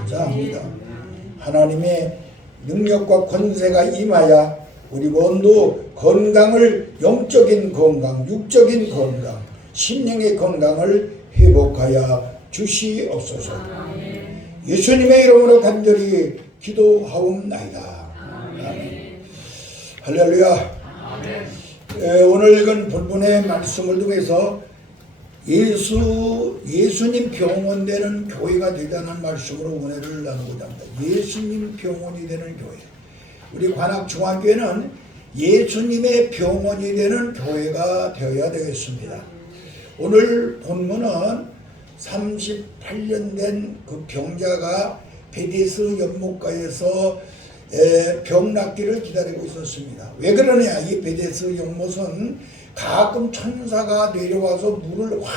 감사합니다. 하나님의 능력과 권세가 임하여 우리 모두 건강을, 영적인 건강, 육적인 건강, 심령의 건강을 회복하여 주시옵소서. 예수님의 이름으로 간절히 기도하옵나이다. 아멘. 할렐루야. 오늘 읽은 본문의 말씀을 통해서 예수님 병원 되는 교회가 되자는 말씀으로 은혜를 나누고자 합니다. 예수님 병원이 되는 교회. 우리 관악중앙교회는 예수님의 병원이 되는 교회가 되어야 되겠습니다. 오늘 본문은 38년 된 그 병자가 베데스 연못가에서 병 낫기를 기다리고 있었습니다. 왜 그러냐? 이 베데스 연못은 가끔 천사가 내려와서 물을 확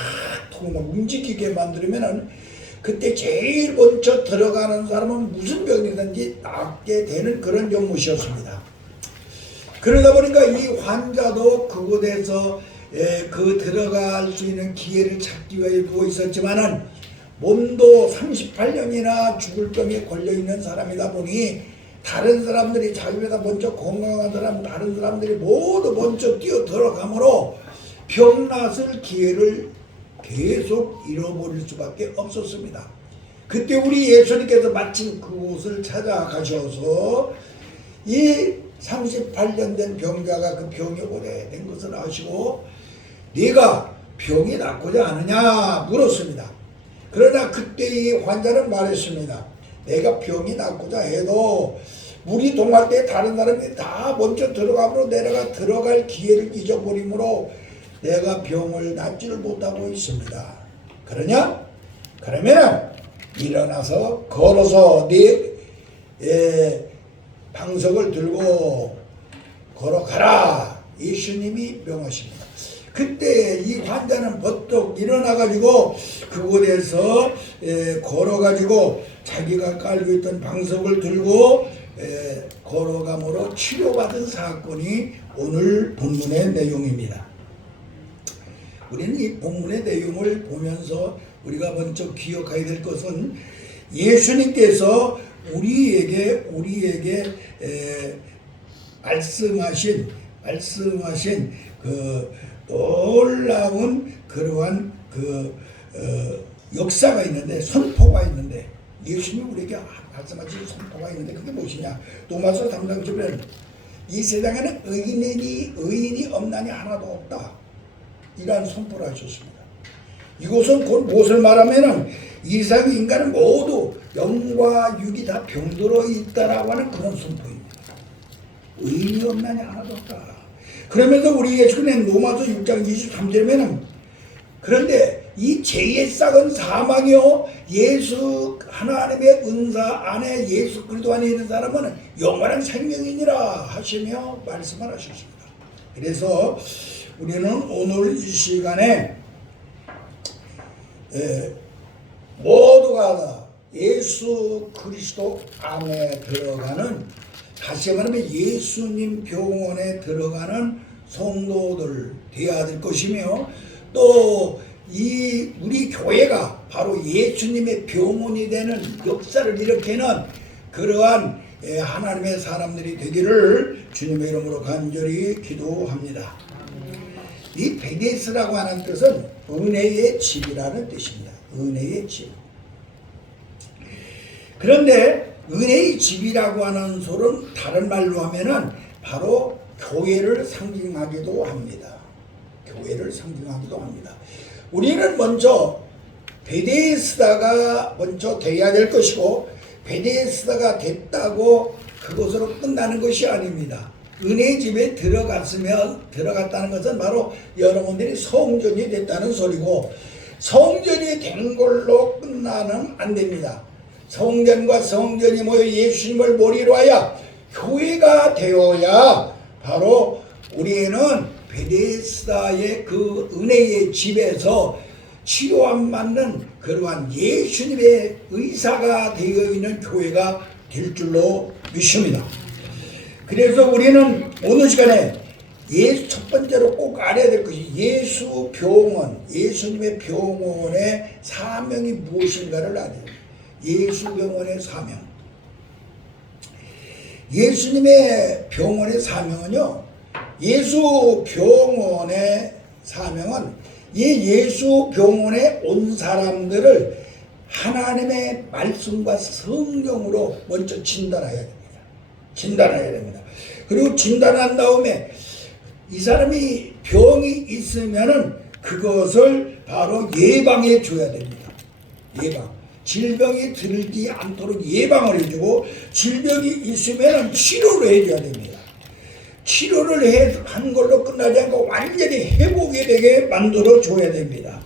움직이게 만들면은 그때 제일 먼저 들어가는 사람은 무슨 병이든지 낫게 되는 그런 연못이었습니다. 그러다 보니까 이 환자도 그곳에서 그 들어갈 수 있는 기회를 찾기 위해 누워 있었지만은 몸도 38년이나 죽을 병에 걸려있는 사람이다 보니 다른 사람들이 자기보다 먼저 건강한 사람, 다른 사람들이 모두 먼저 뛰어 들어가므로 병 낫을 기회를 계속 잃어버릴 수밖에 없었습니다. 그때 우리 예수님께서 마침 그곳을 찾아가셔서 이 38년 된 병자가 그 병이 오래된 것을 아시고 네가 병이 낫고자 하느냐 물었습니다. 그러나 그때 이 환자는 말했습니다. 내가 병이 낫고자 해도 물이 동할 때 다른 사람이 다 먼저 들어가므로 내가 들어갈 기회를 잊어버리므로 내가 병을 낫지를 못하고 있습니다. 그러냐? 그러면 일어나서 걸어서 네 방석을 들고 걸어가라. 예수님이 명하십니다. 그때 이 환자는 버떡 일어나가지고 그곳에서 걸어가지고 자기가 깔고 있던 방석을 들고 걸어감으로 치료받은 사건이 오늘 본문의 내용입니다. 우리는 이 본문의 내용을 보면서 우리가 먼저 기억해야 될 것은 예수님께서 우리에게 말씀하신 그 놀라운 그러한 그 역사가 있는데, 선포가 있는데, 예수님이 우리에게 말씀하신 선포가 있는데 그게 무엇이냐? 로마서 3장 10절 이 세상에는 의인이 없나니 하나도 없다. 이러한 선포를 하셨습니다. 이것은 곧 무엇을 말하면은 이 세상의 인간은 모두 영과 육이 다 병들어 있다라고 하는 그런 선포입니다. 의인이 없나니 하나도 없다. 그러면서 우리 예수님은 로마서 6장 23절에는 그런데 이 죄의 싹은 사망이요 예수 하나님의 은사 안에 예수 그리스도 안에 있는 사람은 영원한 생명이니라 하시며 말씀을 하셨습니다. 그래서 우리는 오늘 이 시간에 모두가 다 예수 그리스도 안에 들어가는, 다시 말하면 예수님 병원에 들어가는 성도들 되어야 될 것이며, 또 우리 교회가 바로 예수님의 병원이 되는 역사를 일으키는 그러한 하나님의 사람들이 되기를 주님의 이름으로 간절히 기도합니다. 이 베데스라고 하는 뜻은 은혜의 집이라는 뜻입니다. 은혜의 집. 그런데 은혜의 집이라고 하는 소리는 다른 말로 하면은 바로 교회를 상징하기도 합니다. 교회를 상징하기도 합니다. 우리는 먼저 베데스다가 먼저 돼야 될 것이고, 베데스다가 됐다고 그것으로 끝나는 것이 아닙니다. 은혜의 집에 들어갔다는 것은 바로 여러분들이 성전이 됐다는 소리고, 성전이 된 걸로 끝나는 안 됩니다. 성전과 성전이 모여 예수님을 머리로 하여 교회가 되어야 바로 우리는 베데스다의 그 은혜의 집에서 치료 안 받는 그러한 예수님의 의사가 되어 있는 교회가 될 줄로 믿습니다. 그래서 우리는 오늘 시간에 첫 번째로 꼭 알아야 될 것이 예수 병원, 예수님의 병원의 사명이 무엇인가를 알아야 돼요. 예수 병원의 사명. 예수님의 병원의 사명은요, 예수 병원의 사명은 이 예수 병원에 온 사람들을 하나님의 말씀과 성령으로 먼저 진단해야 됩니다. 진단해야 됩니다. 그리고 진단한 다음에 이 사람이 병이 있으면은 그것을 바로 예방해 줘야 됩니다. 예방. 질병이 들지 않도록 예방을 해주고, 질병이 있으면은 치료를 해줘야 됩니다. 치료를 한 걸로 끝나지 않고 완전히 회복이 되게 만들어 줘야 됩니다.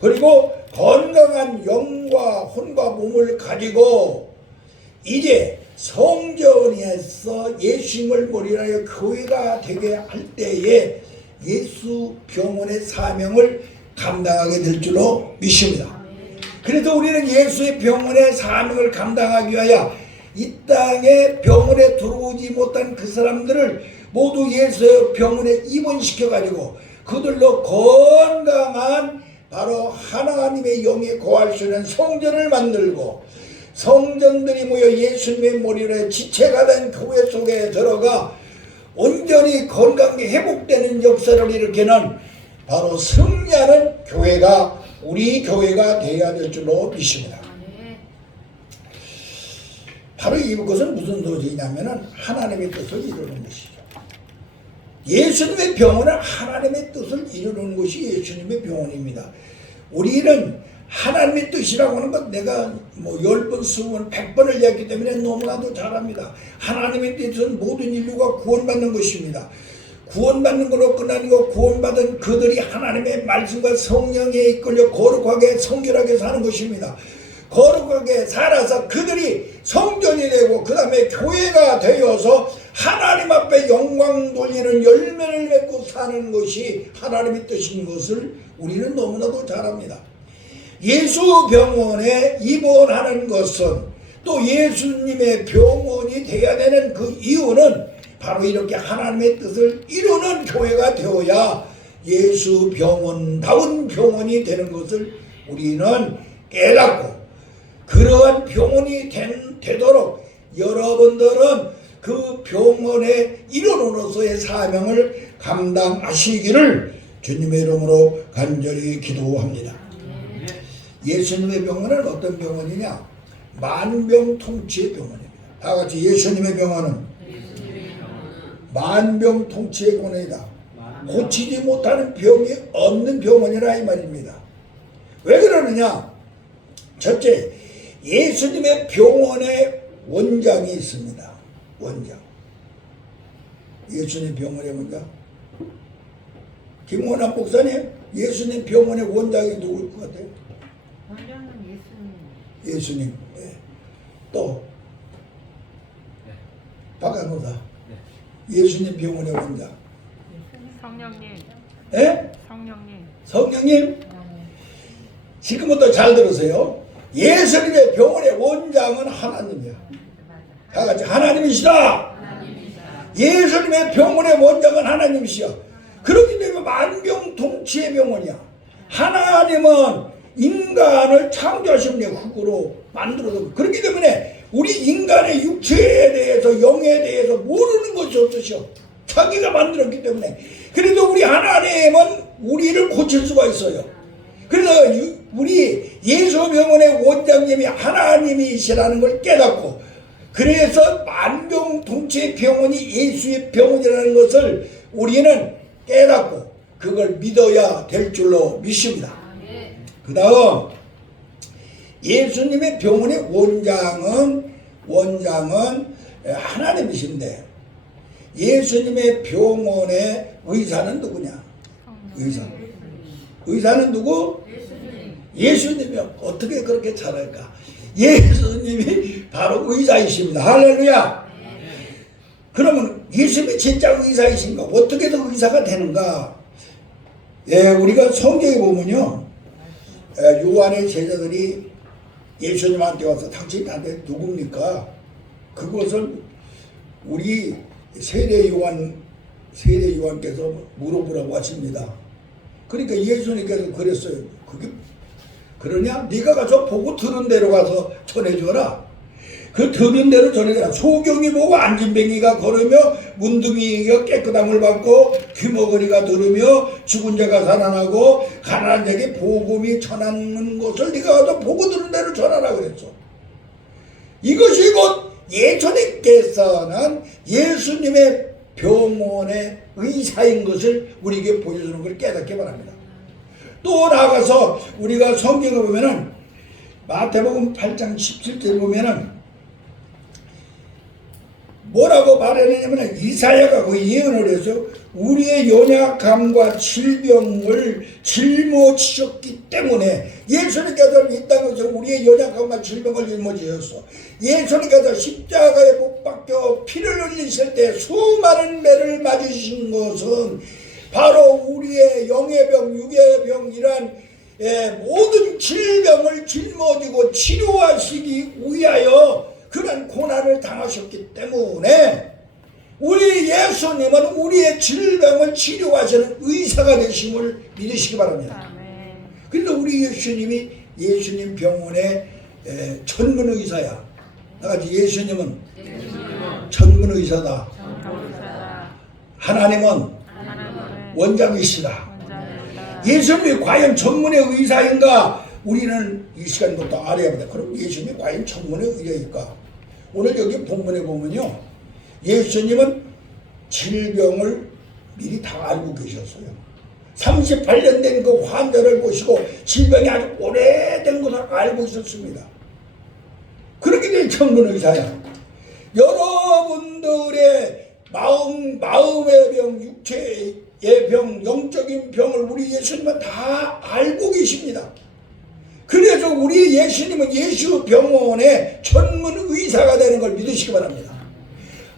그리고 건강한 영과 혼과 몸을 가지고 이제 성전에서 예수님을 머리하여 교회가 되게 할 때에 예수 병원의 사명을 감당하게 될 줄로 믿습니다. 그래서 우리는 예수의 병원의 사명을 감당하기 위하여 이 땅에 병원에 들어오지 못한 그 사람들을 모두 예수의 병원에 입원시켜 가지고 그들로 건강한 바로 하나님의 영에 거할 수 있는 성전을 만들고, 성전들이 모여 예수님의 머리로 지체가 된 교회 속에 들어가 온전히 건강이 회복되는 역사를 일으키는 바로 승리하는 교회가 우리 교회가 되어야 될 줄로 믿습니다. 바로 이것은 무슨 도지냐면은 하나님의 뜻을 이루는 것이죠. 예수님의 병원은 하나님의 뜻을 이루는 것이 예수님의 병원입니다. 우리는 하나님의 뜻이라고 하는 건 내가 뭐 10번, 20번, 100번을 이야기했기 때문에 너무나도 잘합니다. 하나님의 뜻은 모든 인류가 구원받는 것입니다. 구원받는 걸로 끝나는 거, 구원받은 그들이 하나님의 말씀과 성령에 이끌려 거룩하게 성결하게 사는 것입니다. 거룩하게 살아서 그들이 성전이 되고 그 다음에 교회가 되어서 하나님 앞에 영광 돌리는 열매를 맺고 사는 것이 하나님의 뜻인 것을 우리는 너무나도 잘합니다. 예수 병원에 입원하는 것은 또 예수님의 병원이 되어야 되는 그 이유는 바로 이렇게 하나님의 뜻을 이루는 교회가 되어야 예수 병원다운 병원이 되는 것을 우리는 깨닫고, 그러한 병원이 되도록 여러분들은 그 병원의 일원으로서의 사명을 감당하시기를 주님의 이름으로 간절히 기도합니다. 예수님의 병원은 어떤 병원이냐? 만병통치의 병원입니다. 다 같이 예수님의 병원은 만병통치의 병원이다. 고치지 못하는 병이 없는 병원이라 이 말입니다. 왜 그러느냐? 첫째, 예수님의 병원에 원장이 있습니다. 원장. 예수님 병원의 원장. 김원환 목사님, 예수님 병원의 원장이 누구일 것 같아요? 원장은 예수님. 예수님. 네. 또 네. 박 간호사. 네. 예수님 병원의 원장. 성령님. 네? 성령님. 성령님. 지금부터 잘 들으세요. 예수님의 병원의 원장은 하나님이야. 다 같이 하나님이시다. 예수님의 병원의 원장은 하나님이시야. 그렇기 때문에 만병통치의 병원이야. 하나님은 인간을 창조하신 분의 흙으로 만들어서, 그렇기 때문에 우리 인간의 육체에 대해서 영에 대해서 모르는 것이 없으셔. 자기가 만들었기 때문에. 그래도 우리 하나님은 우리를 고칠 수가 있어요. 그래서 우리 예수 병원의 원장님이 하나님이시라는 걸 깨닫고, 그래서 만병통치의 병원이 예수의 병원이라는 것을 우리는 깨닫고 그걸 믿어야 될 줄로 믿습니다. 그 다음 예수님의 병원의 원장은 하나님이신데, 예수님의 병원의 의사는 누구냐? 의사는 누구? 예수님이 어떻게 그렇게 잘할까? 예수님이 바로 의사이십니다. 할렐루야. 그러면 예수님이 진짜 의사이신가? 어떻게 해서 의사가 되는가? 예, 우리가 성경에 보면요, 요한의 제자들이 예수님한테 와서 당신한테 누굽니까? 그것을 우리 세례 요한께서 물어보라고 하십니다. 그러니까 예수님께서 그랬어요. 그게 그러냐? 네가 가서 보고 들은 대로 가서 전해줘라. 그 들은 대로 전해줘라. 소경이 보고 안진뱅이가 걸으며 문둥이가 깨끗함을 받고 귀머거리가 들으며 죽은 자가 살아나고 가난한 자에게 복음이 전하는 것을 네가 가서 보고 들은 대로 전하라 그랬어. 이것이 곧 예수님께서는 예수님의 병원의 의사인 것을 우리에게 보여주는 걸 깨닫기 바랍니다. 또 나아가서 우리가 성경을 보면은 마태복음 8장 17절 보면은 뭐라고 말하느냐면 이사야가 그 예언을 해서 우리의 연약함과 질병을 짊어지셨기 때문에 예수님께서 이 땅에서 우리의 연약함과 질병을 짊어지셨어. 예수님께서 십자가에 못 박혀 피를 흘리실 때 수많은 매를 맞으신 것은 바로 우리의 영의 병, 육의 병이란 모든 질병을 짊어지고 치료하시기 위하여 그런 고난을 당하셨기 때문에 우리 예수님은 우리의 질병을 치료하시는 의사가 되심을 믿으시기 바랍니다. 그래서 우리 예수님이 예수님 병원의 전문 의사야. 나같이 예수님은 전문 의사다. 하나님은 원장이시다. 예수님이 과연 전문의 의사인가? 우리는 이 시간부터 알아야 합니다. 그럼 예수님이 과연 전문의 의사일까? 오늘 여기 본문에 보면요, 예수님은 질병을 미리 다 알고 계셨어요. 38년 된 그 환자를 보시고 질병이 아주 오래된 것을 알고 있었습니다. 그렇기 때문에 전문 의사야. 여러분들의 마음의 병, 육체의 병, 영적인 병을 우리 예수님은 다 알고 계십니다. 그래서 우리 예수님은 예수 병원의 전문 의사가 되는 걸 믿으시기 바랍니다.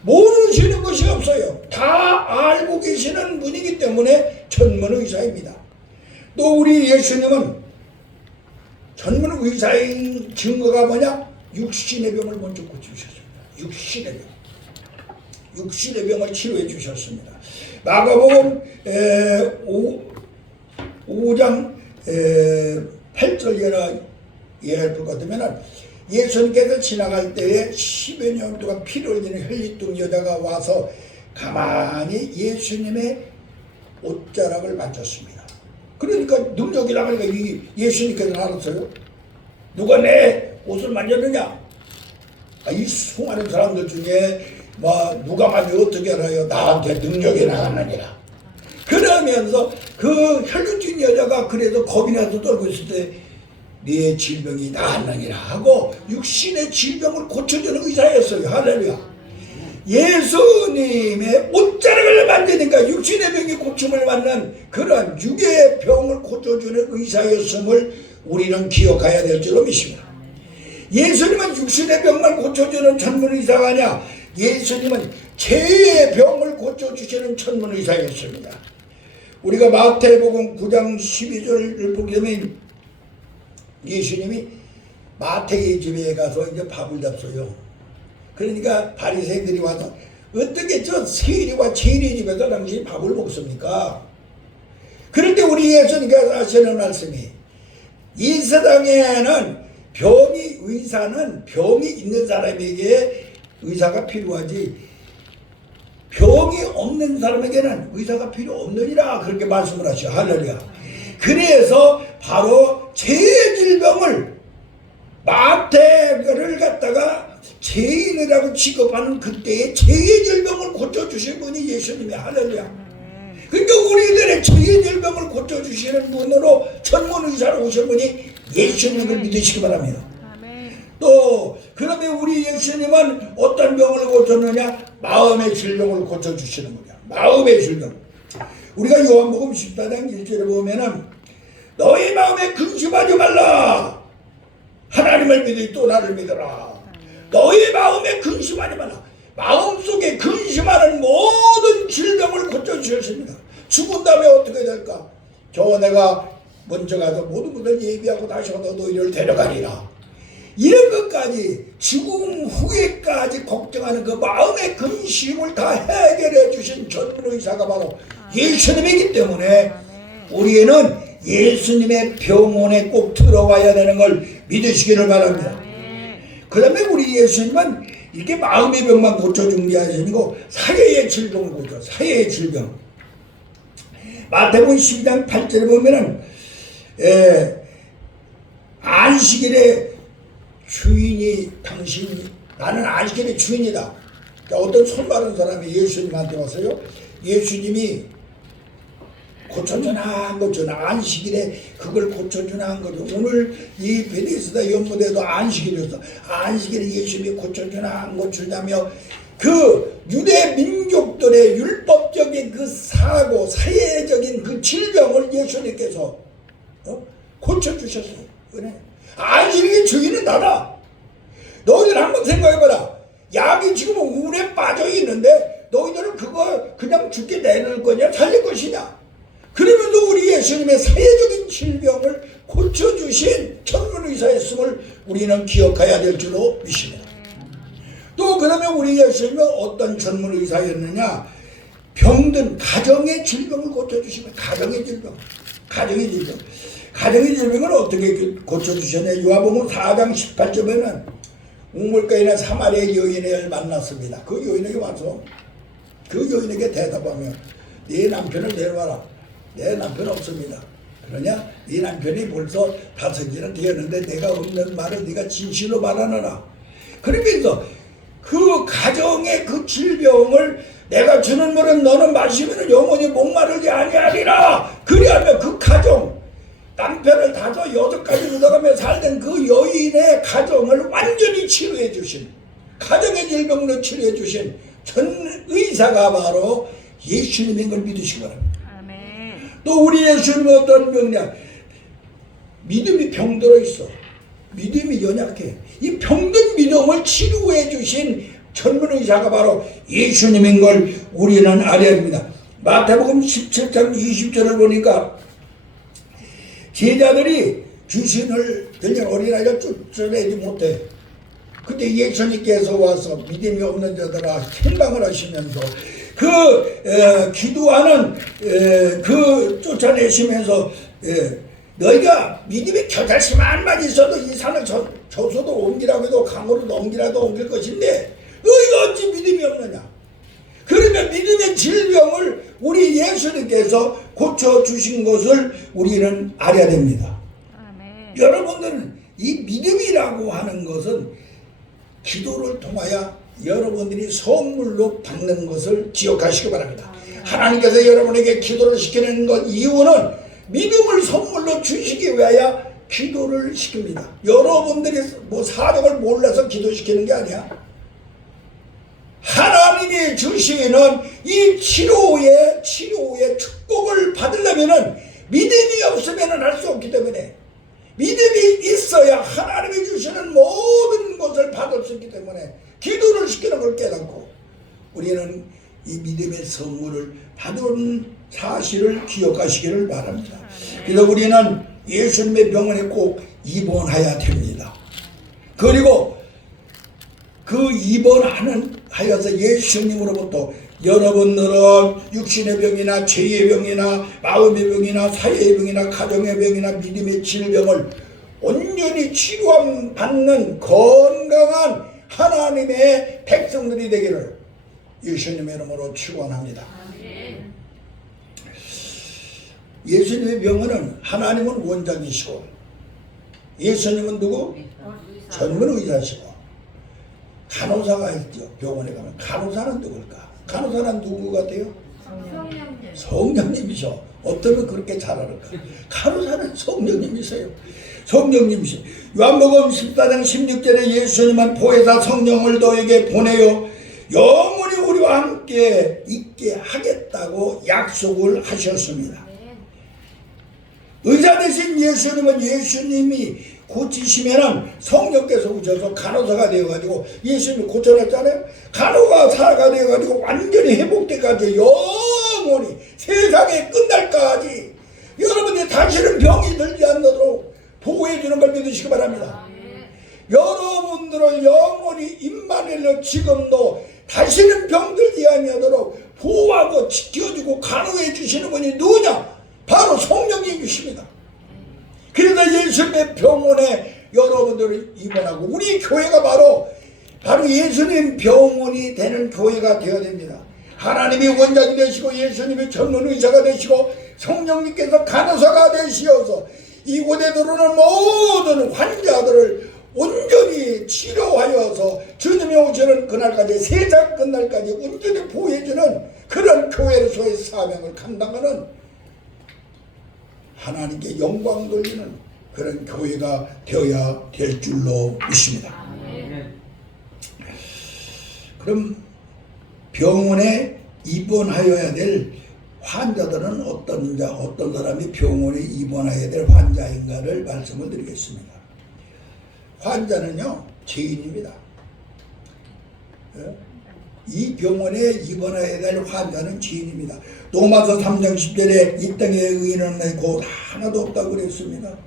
모르시는 것이 없어요. 다 알고 계시는 분이기 때문에 전문 의사입니다. 또 우리 예수님은 전문 의사인 증거가 뭐냐? 육신의 병을 먼저 고쳐주셨습니다. 육신의 병. 육신의 병을 치료해 주셨습니다. 마가복음 5장 8절이나 이해할 것 같으면 예수님께서 지나갈 때에 10여 년 동안 피를 흘리는 혈리뚱 여자가 와서 가만히 예수님의 옷자락을 만졌습니다. 그러니까 능력이라 하니까 예수님께서 알았어요. 누가 내 옷을 만졌느냐? 이 수많은 사람들 중에 누가 만져 어떻게 알아요? 나한테 능력이 나갔느니라. 그러면서 그 혈류증 여자가 그래도 겁이 나서 떨고 있을 때 네 질병이 나았느니라 하고 육신의 질병을 고쳐주는 의사였어요. 할렐루야. 예수님의 옷자락을 만지니까 육신의 병이 고침을 받는 그러한 육의 병을 고쳐주는 의사였음을 우리는 기억해야 될 줄로 믿습니다. 예수님은 육신의 병만 고쳐주는 전문 의사가 아니야. 예수님은 죄의 병을 고쳐주시는 전문 의사였습니다. 우리가 마태복음 9장 12절을 보게 되면 예수님이 마태의 집에 가서 이제 밥을 잡숴요. 그러니까 바리새인들이 와서 어떻게 저 세리와 죄인의 집에서 당신이 밥을 먹습니까? 그럴 때 우리 예수님께서 하시는 말씀이 이 세상에는 의사는 병이 있는 사람에게 의사가 필요하지 병이 없는 사람에게는 의사가 필요 없느니라 그렇게 말씀을 하셔. 할렐루야. 그래서 바로 죄의 질병을 마태를 갖다가 죄인이라고 취급하는 그때의 죄의 질병을 고쳐주신 분이 예수님이 할렐루야. 그러니까 우리들의 죄의 질병을 고쳐주시는 분으로 전문 의사로 오신 분이 예수님을 믿으시기 바랍니다. 또 그러면 우리 예수님은 어떤 병을 고쳤느냐? 마음의 질병을 고쳐주시는 거야. 마음의 질병. 우리가 요한복음 14장 1절에 보면은 너희 마음에 근심하지 말라. 하나님을 믿으니 또 나를 믿어라. 너희 마음에 근심하지 말라. 마음속에 근심하는 모든 질병을 고쳐주셨습니다. 죽은 다음에 어떻게 될까? 내가 먼저 가서 모든 것을 예비하고 다시 와서 너희를 데려가리라. 이런 것까지 죽음 후에까지 걱정하는 그 마음의 근심을 다 해결해 주신 전문 의사가 바로 예수님이기 때문에 우리는 예수님의 병원에 꼭 들어와야 되는 걸 믿으시기를 바랍니다. 그 다음에 우리 예수님은 이렇게 마음의 병만 고쳐준 게 아니고 사회의 질병을 고쳐. 사회의 질병. 마태복음 12장 8절에 보면은 안식일의 주인이 당신이, 나는 안식일의 주인이다. 그러니까 어떤 손마른 사람이 예수님한테 왔어요. 예수님이 고쳐주나 안 고쳐주나, 안식일에 그걸 고쳐주나 한 거죠. 오늘 이 베데스다 연못에도 안식일이었어. 안식일에 예수님이 고쳐주나 안 고쳐주냐며 그 유대 민족들의 율법적인 그 사고, 사회적인 그 질병을 예수님께서 고쳐주셨어요. 그래. 안식일의 주인은 나다. 너희들 한번 생각해봐라. 약이 지금 우울에 빠져 있는데 너희들은 그거 그냥 죽게 내놓을 거냐, 살릴 것이냐? 그러면서 우리 예수님의 사회적인 질병을 고쳐주신 전문의사였음을 우리는 기억해야 될 줄로 믿습니다. 또 그러면 우리 예수님은 어떤 전문의사였느냐? 병든 가정의 질병을 고쳐주시면, 가정의 질병. 가정의 질병을 어떻게 고쳐주셨냐? 요한복음 4장 18절에는 우물가에 사마리아 여인을 만났습니다. 그 여인에게 와서 그 여인에게 대답하며 네 남편을 데려와라. 내 남편 없습니다. 그러냐? 네 남편이 벌써 5일은 되었는데 내가 없는 말을 네가 진실로 말하느라. 그러면서 그 가정의 그 질병을 내가 주는 물은 너는 마시면 영원히 목마르지 아니하리라. 그리하며 그 가정, 남편을 5, 6가지 얻어가며 살던 그 여인의 가정을 완전히 치료해 주신, 가정의 질병으로 치료해 주신 전 의사가 바로 예수님인 걸 믿으시기 바랍니다. 또 우리 예수님은 어떤 병이냐? 믿음이 병들어 있어. 믿음이 연약해. 이 병든 믿음을 치료해 주신 전문의사가 바로 예수님인 걸 우리는 알아야 합니다. 마태복음 17장 20절을 보니까 제자들이 귀신을 들린 어린아이가 쫓아내지 못해. 그때 예수님께서 와서 믿음이 없는 자들아 생방을 하시면서 기도하는 쫓아내시면서 너희가 믿음의 겨자씨만만 있어도 이 산을 저소도 옮기라고 해도 강으로도 옮길 것인데 너희가 어찌 믿음이 없느냐? 그러면 믿음의 질병을 우리 예수님께서 고쳐주신 것을 우리는 알아야 됩니다. 아멘. 여러분들은 이 믿음이라고 하는 것은 기도를 통하여 여러분들이 선물로 받는 것을 기억하시기 바랍니다. 하나님께서 여러분에게 기도를 시키는 것 이유는 믿음을 선물로 주시기 위하여 기도를 시킵니다. 여러분들이 뭐 사정을 몰라서 기도시키는 게 아니야. 하나님이 주시는 이 치료의 축복을 받으려면 믿음이 없으면 할 수 없기 때문에, 믿음이 있어야 하나님이 주시는 모든 것을 받을 수 있기 때문에 기도를 시키는 걸 깨닫고 우리는 이 믿음의 선물을 받은 사실을 기억하시기를 바랍니다. 그래서 우리는 예수님의 병원에 꼭 입원해야 됩니다. 그리고 그 입원하여서 예수님으로부터 여러분들은 육신의 병이나 죄의 병이나 마음의 병이나 사회의 병이나 가정의 병이나 믿음의 질병을 온전히 치료받는 건강한 하나님의 백성들이 되기를 예수님의 이름으로 축원합니다. 예수님의 병원은 하나님은 원장이시고 예수님은 누구? 전문의사시고 간호사가 있죠. 병원에 가면 간호사는 누굴까? 간호사는 누구 같아요? 성령님이죠. 어쩌면 그렇게 잘 알을까? 간호사는 성령님이세요. 성령님이세요. 요한복음 14장 16절에 예수님은 보혜사 성령을 너에게 보내요 영원히 우리와 함께 있게 하겠다고 약속을 하셨습니다. 의사 되신 예수님은 예수님이 고치시면은 성령께서 오셔서 간호사가 되어가지고 예수님이 고쳐놨잖아요. 간호사가 되어가지고 완전히 회복돼가지고 영원히 세상에 끝날까지 여러분이 다시는 병이 들지 않도록 보호해주는 걸 믿으시기 바랍니다. 여러분들은 영원히 임마누엘로 지금도 다시는 병들지 아니하도록 보호하고 지켜주고 간호해 주시는 분이 누구냐? 바로 성령이 주십니다. 그래서 예수님의 병원에 여러분들을 입원하고 우리 교회가 바로 예수님 병원이 되는 교회가 되어야 됩니다. 하나님이 원장이 되시고 예수님이 전문 의사가 되시고 성령님께서 간호사가 되시어서 이곳에 들어오는 모든 환자들을 온전히 치료하여서 주님이 오시는 그날까지 세상 끝날까지 온전히 보호해주는 그런 교회로서의 사명을 감당하는 하나님께 영광 돌리는 그런 교회가 되어야 될 줄로 믿습니다. 그럼 병원에 입원하여야 될 환자들은 어떤 사람이 병원에 입원해야 될 환자인가를 말씀을 드리겠습니다. 환자는요, 죄인입니다. 이 병원에 입원해야 될 환자는 죄인입니다. 로마서 3장 10절에 이 땅에 의인은 곧 하나도 없다고 그랬습니다.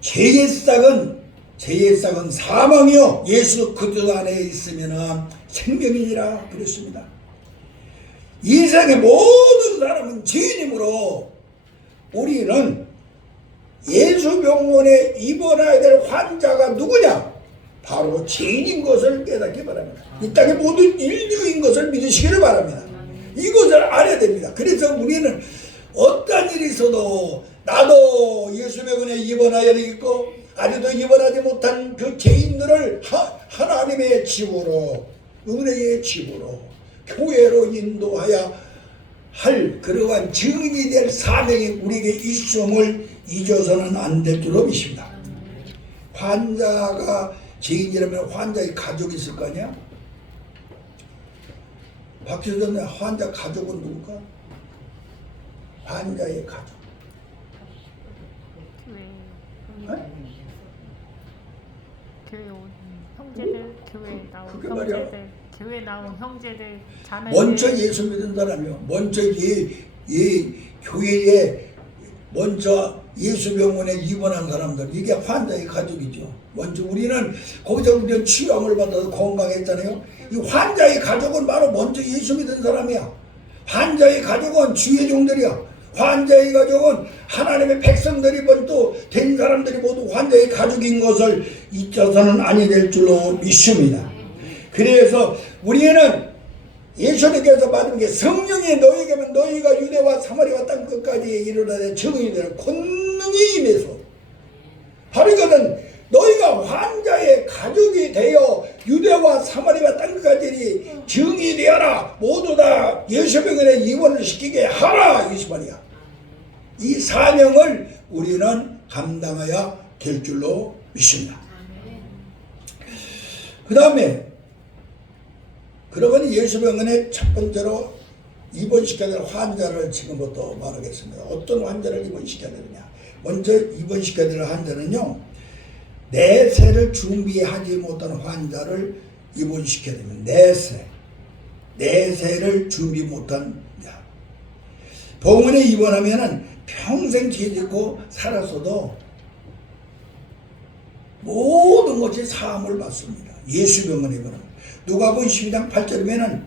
죄의 싹은 사망이요 예수 그리스도 안에 있으면 생명이니라 그랬습니다. 이 세상의 모든 사람은 죄인이므로 우리는 예수 병원에 입원해야 될 환자가 누구냐? 바로 죄인인 것을 깨닫기 바랍니다. 이 땅의 모든 인류인 것을 믿으시기를 바랍니다. 이것을 알아야 됩니다. 그래서 우리는 어떤 일이 있어도 나도 예수 병원에 입원해야 되겠고 아직도 입원하지 못한 그 죄인들을 하나님의 집으로 은혜의 집으로 교회로 인도하여 할 그러한 증인이 될 사명이 우리에게 있음을 잊어서는 안 될 줄로 믿습니다. 환자가 죄인이라면 환자의 가족이 있을 거 아니야? 박수전 환자 가족은 누굴까? 환자의 가족. 교회 온 형제들, 교회 나온 형제들, 교회 나온 형제들, 자매들. 먼저 예수 믿은 사람이요. 먼저 교회에 먼저 예수 병원에 입원한 사람들, 이게 환자의 가족이죠. 먼저 우리는 거기서 우리는 치료함을 받아서 건강했잖아요. 이 환자의 가족은 바로 먼저 예수 믿은 사람이야. 환자의 가족은 주의 종들이야. 환자의 가족은 하나님의 백성들이 또 된 사람들이 모두 환자의 가족인 것을 잊어서는 아니 될 줄로 믿습니다. 그래서 우리는 예수님께서 받은 게 성령이 너희에게면 너희가 유대와 사마리아 땅 끝까지 이르러되 증인이 되는 권능이 임해서 바로 이거는 너희가 환자의 가족이 되어 유대와 사마리아 땅 끝까지 증인이 되어라. 모두 다 예수병원에 입원을 시키게 하라. 이 말이야. 이 사명을 우리는 감당해야 될 줄로 믿습니다. 그 다음에 그러면 예수병원에 첫 번째로 입원시켜야 될 환자를 지금부터 말하겠습니다. 어떤 환자를 입원시켜야 되느냐. 먼저 입원시켜야 될 환자는요. 내세를 준비하지 못한 환자를 입원시켜야 됩니다. 내세를 준비 못한 자. 병원에 입원하면은 평생 죄 짓고 살았어도 모든 것이 사함을 받습니다. 예수병원에 입원합니다. 누가복음 12장 8절이면은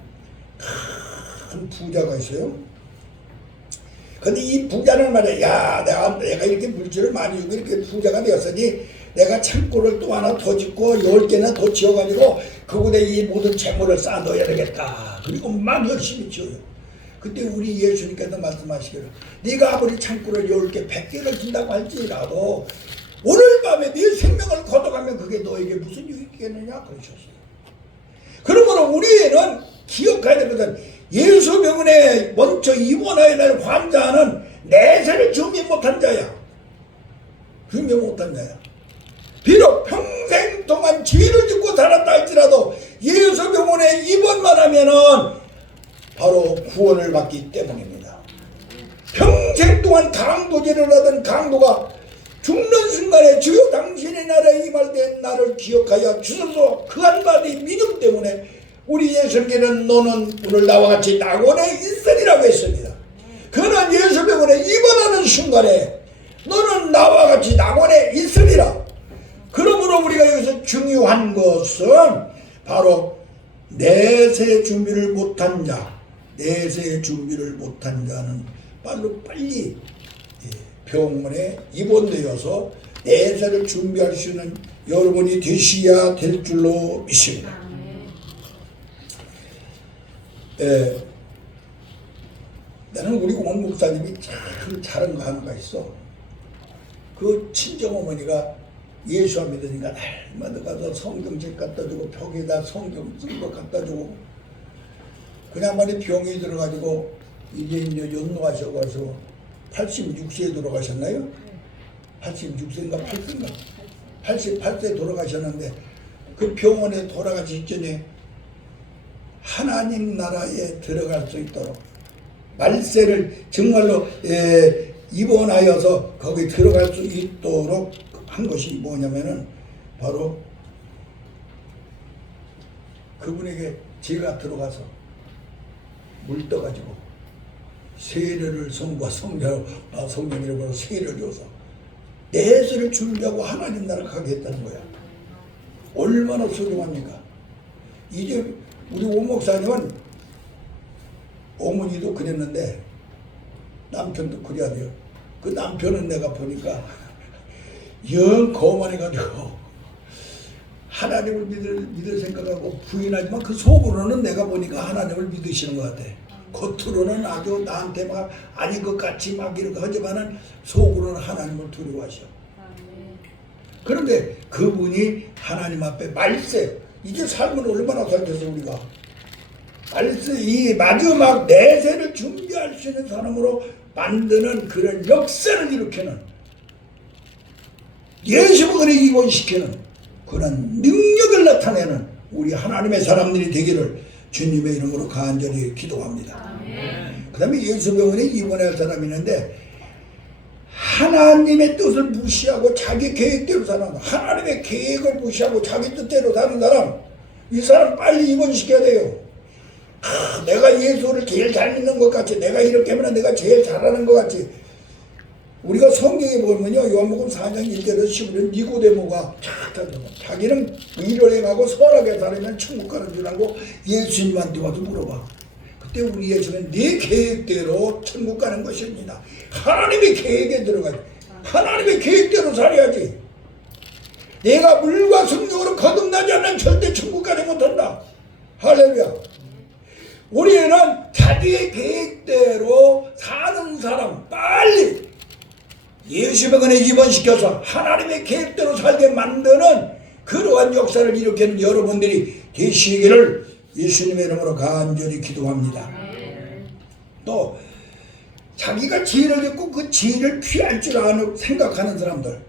큰 부자가 있어요. 근데 이 부자는 말이야, 야, 내가 이렇게 물질을 많이 주고 이렇게 부자가 되었으니 내가 창고를 또 하나 더 짓고 10개나 더 지어가지고 그곳에 이 모든 재물을 쌓아놓아야 되겠다. 그리고 막 열심히 지어요. 그때 우리 예수님께서 말씀하시기를 네가 아무리 창고를 10개, 100개를 준다고 할지라도 오늘 밤에 네 생명을 걷어가면 그게 너에게 무슨 유익이 있겠느냐 그러셨어요. 그러므로 우리는 기억해야 될 것은 예수 병원에 먼저 입원해야 될 환자는 내세를 준비 못한 자야. 준비 못한 자야. 비록 평생 동안 죄를 짓고 살았다 할지라도 예수 병원에 입원만 하면은 바로 구원을 받기 때문입니다. 평생 동안 강도질을 하던 강도가 죽는 순간에 주여 당신의 나라에 임할 때 나를 기억하여 주소서 그 한마디 믿음 때문에 우리 예수님께는 너는 오늘 나와 같이 낙원에 있으리라고 했습니다. 그는 예수병원에 입원하는 순간에 너는 나와 같이 낙원에 있으리라. 그러므로 우리가 여기서 중요한 것은 바로 내세 준비를 못한 자, 내세 준비를 못한 자는 빨리 병원에 입원되어서 내세를 준비할 수 있는 여러분이 되셔야 될 줄로 믿습니다. 나는 우리 원 목사님이 참 잘한 거 하나가 있어. 그 친정어머니가 예수 안 믿으니까 날마다 가서 성경책 갖다 주고 벽에다 성경 쓴 거 갖다 주고, 그냥만이 병이 들어가지고 이제 연로하셔가지고 86세에 돌아가셨나요? 86세인가 8세인가? 88세 돌아가셨는데, 그 병원에 돌아가기 전에 하나님 나라에 들어갈 수 있도록 말세를 정말로 입원하여서 거기 들어갈 수 있도록 한 것이 뭐냐면은 바로 그분에게 제가 들어가서 물 떠가지고 세례를 성부와 성령이라고 세례를 줘서 내세를 준비하고 하나님 나라 가게 했다는 거야. 얼마나 소중합니까? 이제 우리 오 목사님은 어머니도 그랬는데 남편도 그래야 돼요. 그 남편은 내가 보니까 영 거만해가지고 하나님을 믿을 생각하고 부인하지만 그 속으로는 내가 보니까 하나님을 믿으시는 것 같아. 겉으로는 아주 나한테 막 아닌 것 같이 막 이렇게 하지만은 속으로는 하나님을 두려워하셔. 그런데 그분이 하나님 앞에 말세, 이제 삶은 얼마나 살겠어 우리가. 말세, 이 마지막 내세를 준비할 수 있는 사람으로 만드는 그런 역사를 일으키는, 예수복음을 입원시키는 그런 능력을 나타내는 우리 하나님의 사람들이 되기를 주님의 이름으로 간절히 기도합니다. 그 다음에 예수병원에 입원할 사람이 있는데 하나님의 뜻을 무시하고 자기 계획대로 사는 사람, 하나님의 계획을 무시하고 자기 뜻대로 사는 사람, 이 사람 빨리 입원시켜야 돼요. 내가 예수를 제일 잘 믿는 것 같이, 내가 이렇게 하면 내가 제일 잘하는 것 같이. 우리가 성경에 보면요, 요한복음 4장 1절에서 15절 니고데모가 자기는 의를 행하고 선하게 살면 천국 가는 줄 알고 예수님한테 와서 물어봐. 그때 우리 예수는 네 계획대로 천국 가는 것입니다. 하나님의 계획에 들어가지. 하나님의 계획대로 살아야지. 내가 물과 성령으로 거듭나지 않는 절대 천국 가지 못한다. 할렐루야. 우리는 자기의 계획대로 사는 사람, 빨리 예수병원에 입원시켜서 하나님의 계획대로 살게 만드는 그러한 역사를 일으키는 여러분들이 되시기를 예수님의 이름으로 간절히 기도합니다. 또 자기가 죄를 짓고 그 죄를 피할 줄 아는 생각하는 사람들,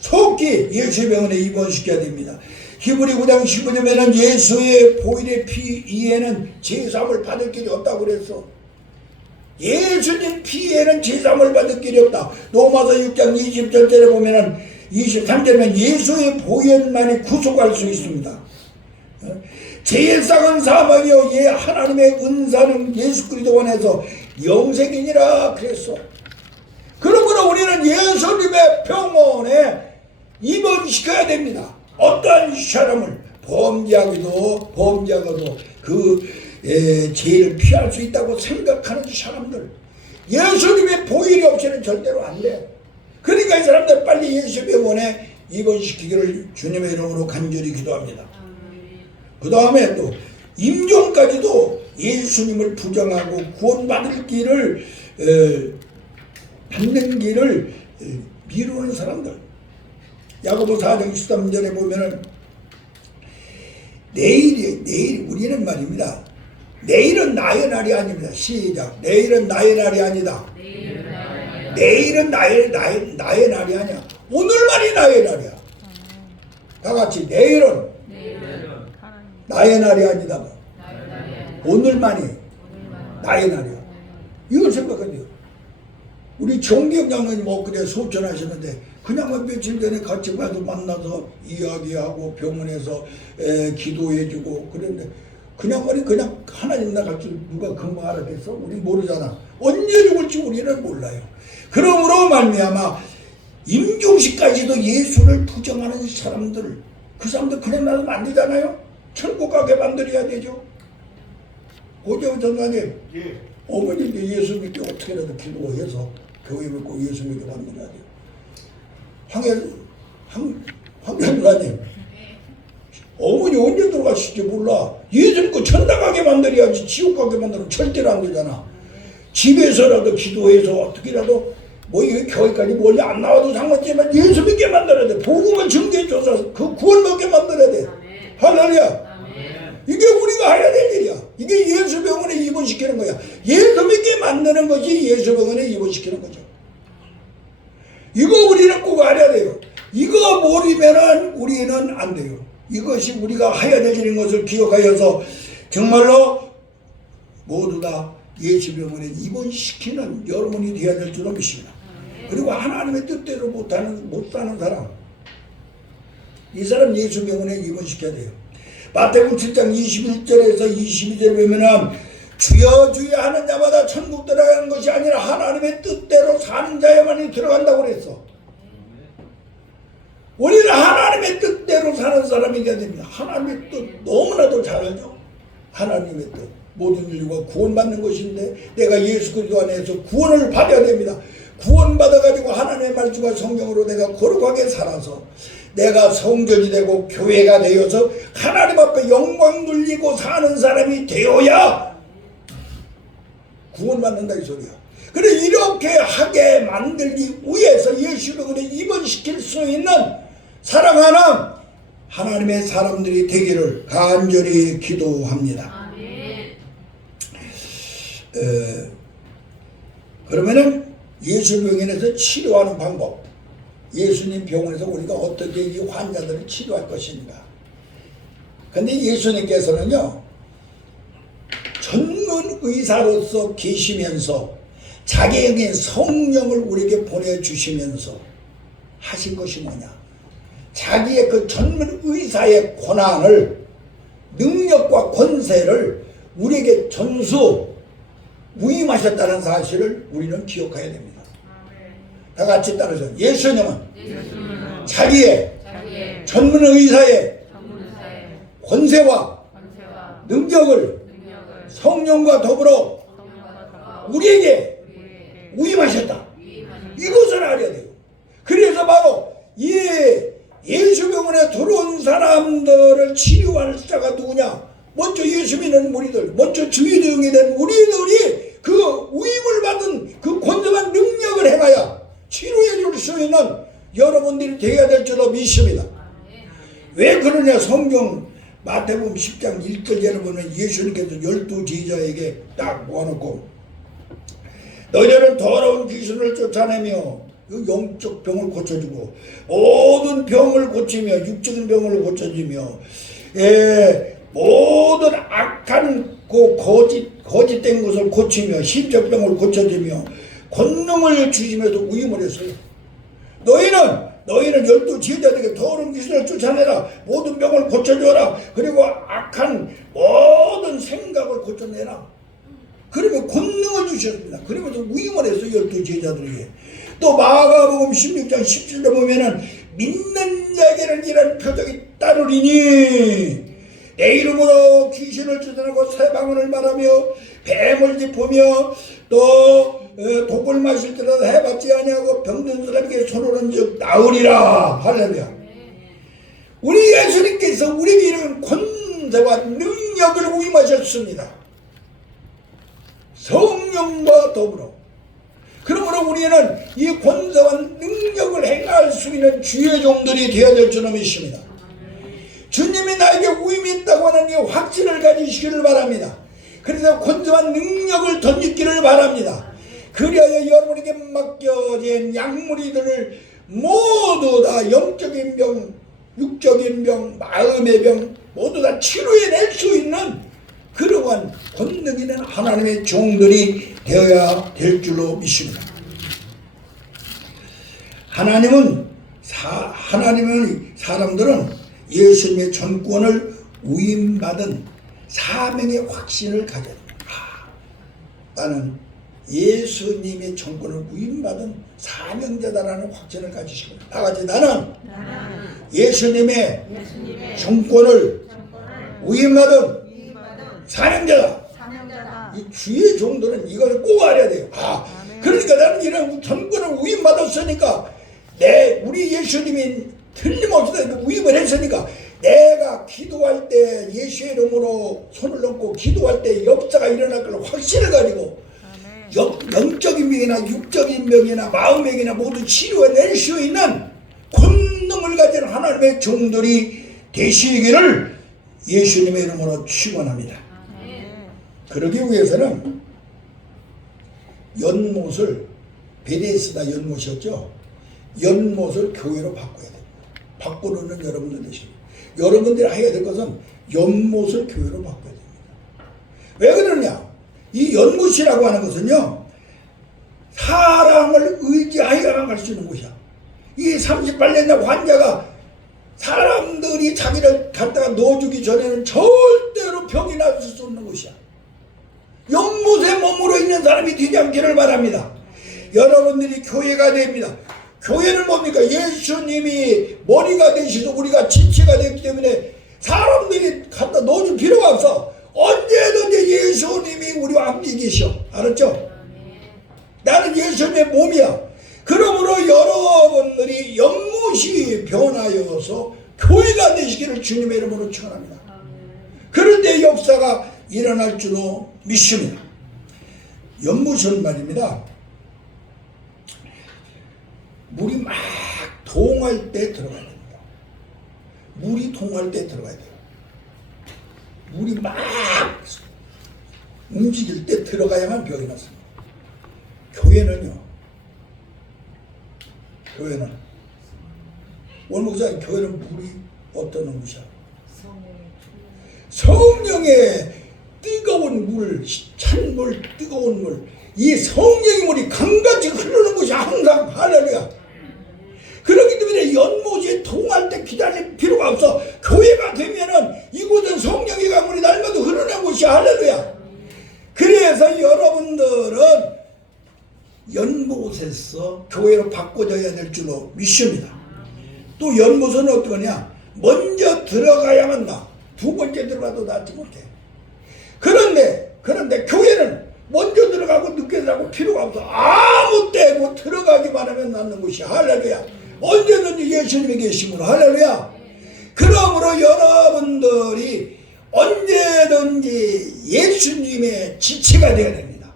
속히 예수병원에 입원시켜야 됩니다. 히브리 9장 15절에는 예수의 보혈의 피 이에는 제사함을 받을 길이 없다고 그랬어. 예수님 피에는 제사함을 받을 길이 없다. 로마서 6장 20절에 보면은 23절에는 예수의 보혈만이 구속할 수 있습니다. 제일상은 사망이요 예 하나님의 은사는 예수 그리스도 안에서 영생이니라 그랬어. 그러므로 우리는 예수님의 병원에 입원시켜야 됩니다. 어떠한 사람을 범죄하고도 그 죄를 피할 수 있다고 생각하는 사람들, 예수님의 보혈이 없이는 절대로 안 돼. 그러니까 이 사람들 빨리 예수 병원에 입원시키기를 주님의 이름으로 간절히 기도합니다. 그 다음에 또 임종까지도 예수님을 부정하고 구원받을 길을 받는 길을 미루는 사람들. 야고보 4장 13절에 보면은 내일 우리는 말입니다. 내일은 나의 날이 아닙니다. 시작. 내일은 나의 날이 아니다. 내일은 나의 날이 아니야. 오늘만이 나의 날이야. 다 같이 내일은 나의 날이 아니다. 오늘만이 나의 날이야. 이걸 생각해요. 우리 정기영 장로님 엊그제 소천하셨는데 그냥 며칠 전에 같이 가서 만나서 이야기하고 병원에서 기도해주고 그랬는데 그냥 하나님 나갈 줄 누가 금방 알았겠어? 우리 모르잖아. 언제 죽을지 우리는 몰라요. 그러므로 말미암아 임종식까지도 예수를 부정하는 사람들, 그 사람들 그냥 놔두면 안 되잖아요. 천국 가게 만들어야 되죠. 오재훈 전사님, 어머니도 예수 믿게 어떻게라도 기도해서 교회 믿고 예수 믿게 만들어야 돼요. 황현관님, 어머니 언제 들어가실지 몰라. 예수 믿고 천당 가게 만들어야지. 지옥 가게 만들면 절대로 안 되잖아. 집에서라도 기도해서 어떻게라도 뭐 이 교회까지 멀리 안 나와도 상관없지만 예수 믿게 만들어야 돼. 복음을 증거해줘서 그 구원 먹게 만들어야 돼. 할렐루야. 이게 우리가 해야 될 일이야. 이게 예수병원에 입원시키는 거야. 예수 믿게 만드는 것이 예수병원에 입원시키는 거죠. 이거 우리는 꼭 알아야 돼요. 이거 모르면은 우리는 안 돼요. 이것이 우리가 해야 되는 것을 기억하여서 정말로 모두 다 예수병원에 입원시키는 여러분이 되어야 될 줄로 믿습니다. 그리고 하나님의 뜻대로 못 사는 사람, 이 사람 예수병원에 입원시켜야 돼요. 마태복음 7장 21절에서 22절 보면은 주여 주여 하는 자마다 천국 들어가는 것이 아니라 하나님의 뜻대로 사는 자야만이 들어간다고 그랬어. 우리는 하나님의 뜻대로 사는 사람이 돼야 됩니다. 하나님의 뜻 너무나도 잘 알죠. 하나님의 뜻 모든 인류가 구원받는 것인데 내가 예수 그리스도 안에서 구원을 받아야 됩니다. 구원받아가지고 하나님의 말씀과 성경으로 내가 거룩하게 살아서 내가 성전이 되고 교회가 되어서 하나님 앞에 영광 돌리고 사는 사람이 되어야 구원받는다 이 소리야. 그래 이렇게 하게 만들기 위해서 예수병원에 입원시킬 수 있는 사랑하는 하나님의 사람들이 되기를 간절히 기도합니다. 그러면은 예수병원에서 치료하는 방법, 예수님 병원에서 우리가 어떻게 이 환자들을 치료할 것인가. 근데 예수님께서는요 전문 의사로서 계시면서 자기에게 성령을 우리에게 보내주시면서 하신 것이 뭐냐, 자기의 그 전문 의사의 권한을, 능력과 권세를 우리에게 전수 위임하셨다는 사실을 우리는 기억해야 됩니다. 다 같이 따라서 예수님은 자기의 전문 의사의 권세와 능력을 성령과 더불어 우리에게 위임하셨다. 이것을 알아야 돼요. 그래서 바로 이 예수병원에 들어온 사람들을 치료할 자가 누구냐? 먼저 예수 믿는 우리들, 먼저 주의대응이 된 우리들이 그 위임을 받은 그 권세한 능력을 행하여 치료해 줄 수 있는 여러분들이 되어야 될 줄로 믿습니다. 왜 그러냐? 성경 마태복음 10장 1절에 보면 예수님께서 12 제자에게 딱 모아놓고 너희들은 더러운 귀신을 쫓아내며 그 영적 병을 고쳐주고 모든 병을 고치며 육적인 병을 고쳐주며 모든 악한 그 거짓된 것을 고치며 신적병을 고쳐주며 권능을 주시면서 위임을 했어요. 너희는 12 제자들에게 더러운 귀신을 쫓아내라. 모든 병을 고쳐줘라. 그리고 악한 모든 생각을 고쳐내라. 그러면 권능을 주셨습니다. 그러면서 위임을 했어요. 12 제자들에게. 또 마가복음 16장 17절에 보면은 믿는 자에게는 이런 표적이 따르리니 내 이름으로 귀신을 쫓아내고 새 방언을 말하며 뱀을 짚으며 또 독을 마실 때라도 해봤지 아니하고 병든 사람에게 손을 얹어 나으리라. 할렐루야. 우리 예수님께서 우리에게 이런 권세와 능력을 위임하셨습니다. 성령과 더불어. 그러므로 우리는 이 권세와 능력을 행할 수 있는 주의 종들이 되어야 될 줄로 믿습니다. 주님이 나에게 위임이 있다고 하는 이 확신을 가지시기를 바랍니다. 그래서 권세와 능력을 던지기를 바랍니다. 그리하여 여러분에게 맡겨진 약물이들을 모두 다 영적인 병, 육적인 병, 마음의 병 모두 다 치료해낼 수 있는 그러한 권능 있는 하나님의 종들이 되어야 될 줄로 믿습니다. 하나님은 사람들은 예수님의 전권을 위임받은 사명의 확신을 가져야 됩니다. 나는 예수님의 전권을 위임받은 사명자다라는 확신을 가지시고 다 같이 나는 예수님의 전권을 위임받은 사명자다. 이 주의 종들은 이걸 꼭 알아야 돼요. 아멘. 그러니까 나는 이런 전권을 위임받았으니까 우리 예수님이 틀림없이 위임을 했으니까 내가 기도할 때 예수의 이름으로 손을 놓고 기도할 때 역사가 일어날 걸 확신을 가지고 영적인 병이나 육적인 병이나 마음의 병이나 모두 치료해낼 수 있는 권능을 가진 하나님의 종들이 되시기를 예수님의 이름으로 축원합니다. 그러기 위해서는 연못을 베데스다 연못이었죠. 연못을 교회로 바꿔야 됩니다. 바꾸는 여러분들 되십니다. 여러분들이 해야 될 것은 연못을 교회로 바꿔야 됩니다. 왜 그러냐? 이 연못이라고 하는 것은요, 사람을 의지하여 갈 수 있는 곳이야. 이 38년 환자가 사람들이 자기를 갖다가 넣어주기 전에는 절대로 병이 날 수 없는 곳이야. 연못에 머물러 있는 사람이 되지 않기를 바랍니다. 여러분들이 교회가 됩니다. 교회는 뭡니까? 예수님이 머리가 되시고 우리가 지체가 됐기 때문에 사람들이 갖다 넣어줄 필요가 없어. 언제든지 예수님이 우리와 함께 계셔. 알았죠? 나는 예수님의 몸이야. 그러므로 여러분들이 연못이 변하여서 교회가 되시기를 주님의 이름으로 축원합니다. 그럴 때 역사가 일어날 줄로 믿습니다. 연못은 말입니다, 물이 막 동할 때 들어가야 됩니다. 물이 동할 때 들어가야 돼요. 물이 막 움직일 때 들어가야만 병이 났습니다. 교회는 오늘 목사님, 교회는 물이 어떤 것이야? 성령의 뜨거운 물, 찬물, 뜨거운 물, 이 성령의 물이 강같이 흐르는 것이 항상. 할렐루야. 그렇기 때문에 연못에 동할 때 기다릴 필요가 없어. 교회가 되면은 이곳은 성령의 강물이 날마다 흐르는 곳이야. 할렐루야. 그래서 여러분들은 연못에서 교회로 바꿔져야 될 줄로 믿습니다. 또 연못은 어떠냐? 먼저 들어가야만 나. 두 번째 들어가도 낫지 못해. 그런데 교회는 먼저 들어가고 늦게 들어가고 필요가 없어. 아무 때 뭐 들어가기만 하면 낫는 것이야. 할렐루야. 언제든지 예수님이 계시므로. 할렐루야. 그러므로 여러분들이 언제든지 예수님의 지체가 되어야 됩니다.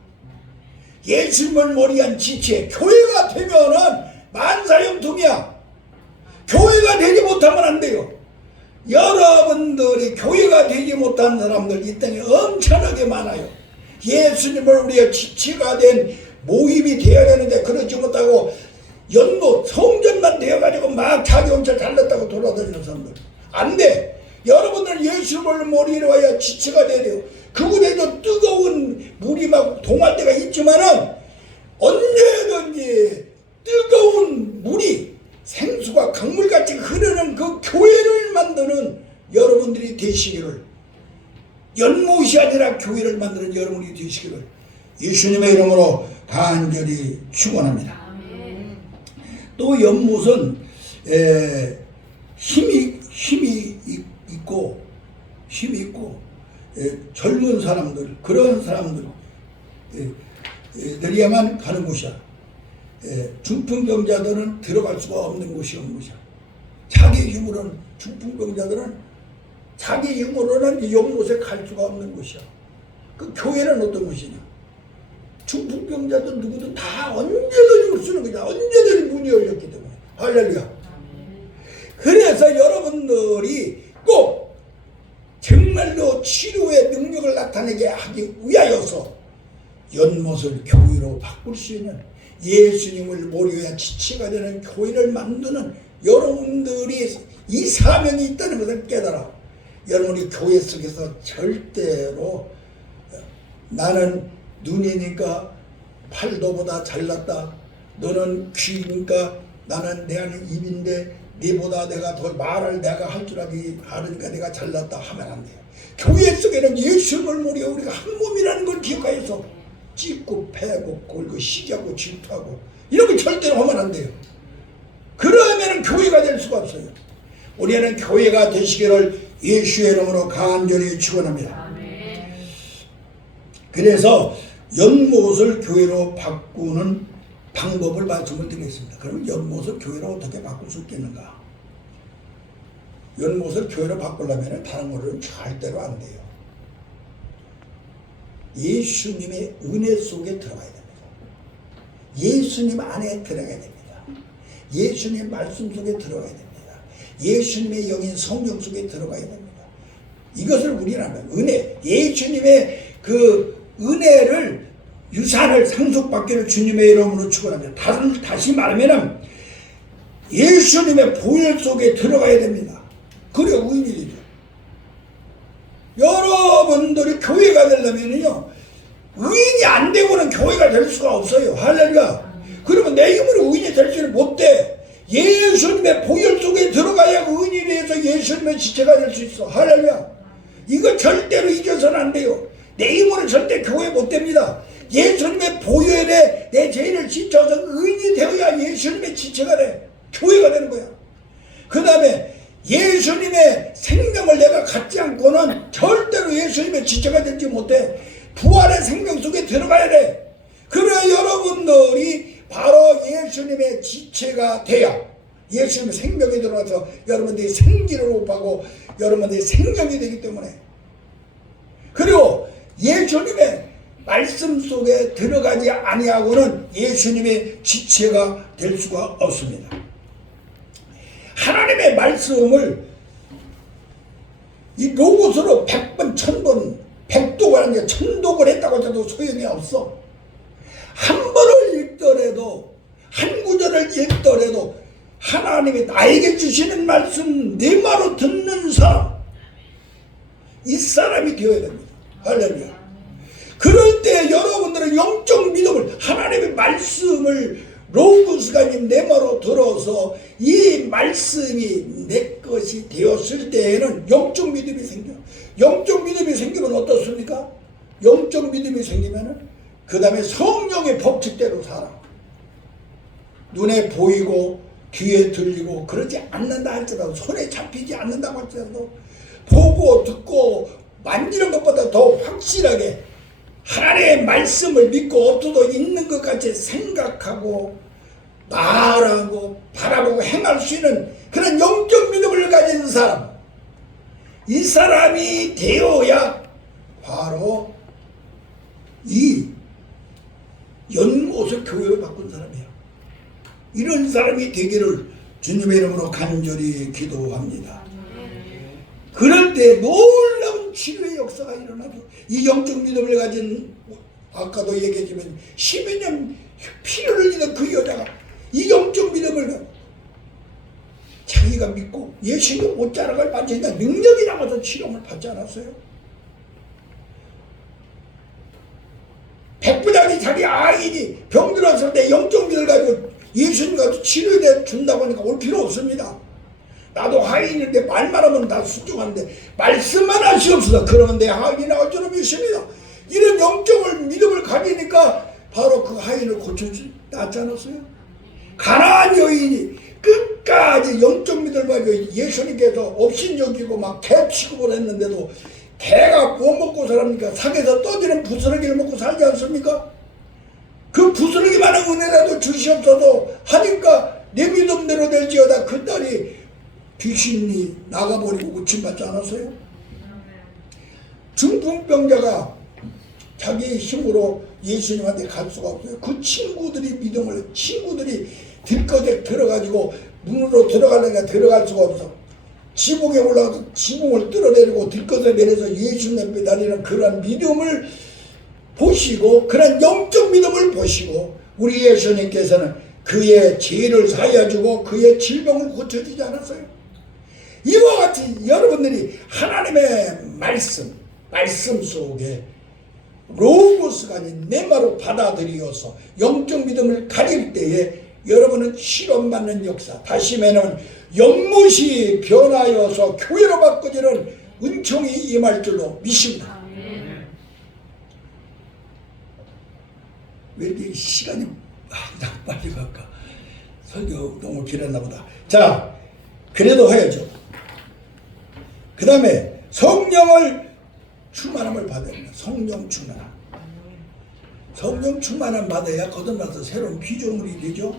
예수님을 머리한 지체. 교회가 되면은 만사형통이야. 교회가 되지 못하면 안 돼요. 여러분들이 교회가 되지 못한 사람들 이 땅에 엄청나게 많아요. 예수님을 우리의 지체가 된 모임이 되어야 되는데 그러지 못하고 연못 성전만 되어가지고 막 자기 혼자 잘났다고 돌아다니는 사람들 안 돼. 여러분들은 예수님을 머리로 해야 지체가 돼야 돼요. 그곳에도 뜨거운 물이 막 동할 때가 있지만은 언제든지 뜨거운 물이 생수가 강물같이 흐르는 그 교회를 만드는 여러분들이 되시기를, 연못이 아니라 교회를 만드는 여러분이 되시기를 예수님의 이름으로 간절히 축원합니다. 또 연못은 힘이 있고 젊은 사람들, 그런 사람들이야만 가는 곳이야. 중풍병자들은 들어갈 수가 없는 곳이야. 자기 힘으로는, 중풍병자들은 자기 힘으로는 이 연못에 갈 수가 없는 곳이야. 그 교회는 어떤 곳이냐? 중풍병자들 누구든 다 언제든지 올 수 있는 거냐. 언제든지 문이 열렸기 때문에. 할렐루야. 그래서 여러분들이 꼭 정말로 치료의 능력을 나타내게 하기 위하여서 연못을 교회로 바꿀 수 있는, 예수님을 모르야 지체가 되는 교회를 만드는 여러분들이 이 사명이 있다는 것을 깨달아. 여러분이 교회 속에서 절대로 나는 눈이니까 팔도보다 잘났다, 너는 귀니까 나는 내 안에 입인데 네보다 내가 더 말을 내가 할 줄 아니까 내가 잘났다 하면 안 돼요. 교회 속에는 예수님을 모르야 우리가 한 몸이라는 걸 기억해서 찢고 패고 골고 시기하고 질투하고 이런 거 절대로 하면 안 돼요. 그러면 교회가 될 수가 없어요. 우리는 교회가 되시기를 예수의 이름으로 간절히 축원합니다. 그래서 연못을 교회로 바꾸는 방법을 말씀을 드리겠습니다. 그럼 연못을 교회로 어떻게 바꿀 수 있겠는가? 연못을 교회로 바꾸려면 다른 거는 절대로 안 돼요. 예수님의 은혜 속에 들어가야 됩니다. 예수님 안에 들어가야 됩니다. 예수님의 말씀 속에 들어가야 됩니다. 예수님의 영인 성령 속에 들어가야 됩니다. 이것을 우리는 하면 은혜, 예수님의 그 은혜를 유산을 상속받기를 주님의 이름으로 축원합니다. 다시 말하면 예수님의 보혈 속에 들어가야 됩니다. 그래야 의인이 되죠. 여러분들이 교회가 되려면요, 의인이 안 되고는 교회가 될 수가 없어요. 할렐루야. 그러면 내 힘으로 의인이 될 수는 못돼. 예수님의 보혈 속에 들어가야 의인이 돼서 예수님의 지체가 될 수 있어. 할렐루야. 이거 절대로 잊어서는 안 돼요. 내 힘으로 절대 교회 못 됩니다. 예수님의 보혈에 내 죄를 지쳐서 의인이 되어야 예수님의 지체가 돼. 교회가 되는 거야. 그 다음에 예수님의 생명을 내가 갖지 않고는 절대로 예수님의 지체가 되지 못해. 부활의 생명 속에 들어가야 돼. 그래야 여러분들이 바로 예수님의 지체가 돼야 예수님의 생명에 들어가서 여러분들이 생기를 호흡하고 여러분들이 생명이 되기 때문에. 그리고 예수님의 말씀 속에 들어가지 아니하고는 예수님의 지체가 될 수가 없습니다. 하나님의 말씀을 이 로고스로 100번, 1000번, 100독을 하는 1000독을 했다고 해도 소용이 없어. 한 번을 읽더라도, 한 구절을 읽더라도 하나님이 나에게 주시는 말씀 내 말로 듣는 사람, 이 사람이 되어야 됩니다. 할렐루야. 그럴 때 여러분들은 영적 믿음을, 하나님의 말씀을 로고스가 내 말로 들어서 이 말씀이 내 것이 되었을 때에는 영적 믿음이 생겨. 영적 믿음이 생기면 어떻습니까? 영적 믿음이 생기면은 그 다음에 성령의 법칙대로 살아. 눈에 보이고 귀에 들리고 그러지 않는다 할지라도, 손에 잡히지 않는다고 할지라도 보고 듣고 만지는 것보다 더 확실하게 하나님의 말씀을 믿고 없어도 있는 것 같이 생각하고 말하고 바라보고 행할 수 있는 그런 영적 믿음을 가진 사람, 이 사람이 되어야 바로 이 연못을 교회로 바꾼 사람이에요. 이런 사람이 되기를 주님의 이름으로 간절히 기도합니다. 그럴 때 놀라운 치료의 역사가 일어나죠. 이 영적 믿음을 가진, 아까도 얘기했지만 12년 피를 흘리는 그 여자가 이 영적 믿음을 자기가 믿고 예수님 옷자락을 만지니까 능력이 나와서 치료를 받지 않았어요? 백부장이 자기 아인이 병들었을 때 영적 믿음을 가지고 예수님 가서 치료해 준다고 하니까 올 필요 없습니다. 나도 하인인데 말만 하면 다 순종하는데 말씀만 하시옵소서. 그러면 내 하인이 나올 줄은 믿습니다. 이런 영적을 믿음을 가지니까 바로 그 하인을 고쳐주지 않았어요? 가나안 여인이 끝까지 영적 믿음을 가지고 예수님께서 업신여기고 막 개 취급을 했는데도 개가 뭐 먹고 살합니까? 산에서 떠지는 부스러기를 먹고 살지 않습니까? 그 부스러기만한 은혜라도 주시옵소서 하니까 내 믿음대로 될지어다. 그 딸이 귀신이 나가버리고 고침받지 않았어요? 중풍병자가 자기 힘으로 예수님한테 갈 수가 없어요. 그 친구들이 믿음을, 친구들이 들거대 들어가지고 문으로 들어가려니까 들어갈 수가 없어. 지붕에 올라가서 지붕을 뚫어내리고 들거대 내려서 예수님 앞에 다니는 그런 믿음을 보시고, 그런 영적 믿음을 보시고, 우리 예수님께서는 그의 죄를 사하여주고 그의 질병을 고쳐주지 않았어요? 이와 같이 여러분들이 하나님의 말씀 속에 로고스가 아닌 네마로 받아들여서 영적 믿음을 가질 때에 여러분은 실험받는 역사, 다시 말하면 연못이 변하여서 교회로 바꿔지는 은총이 임할 줄로 믿습니다. 왜 이렇게 시간이 빨리 갈까? 설교 너무 길었나 보다. 자, 그래도 해야죠. 그 다음에 성령을 충만함을 받아야 됩니다. 성령 충만함. 성령 충만함 받아야 거듭나서 새로운 피조물이 되죠.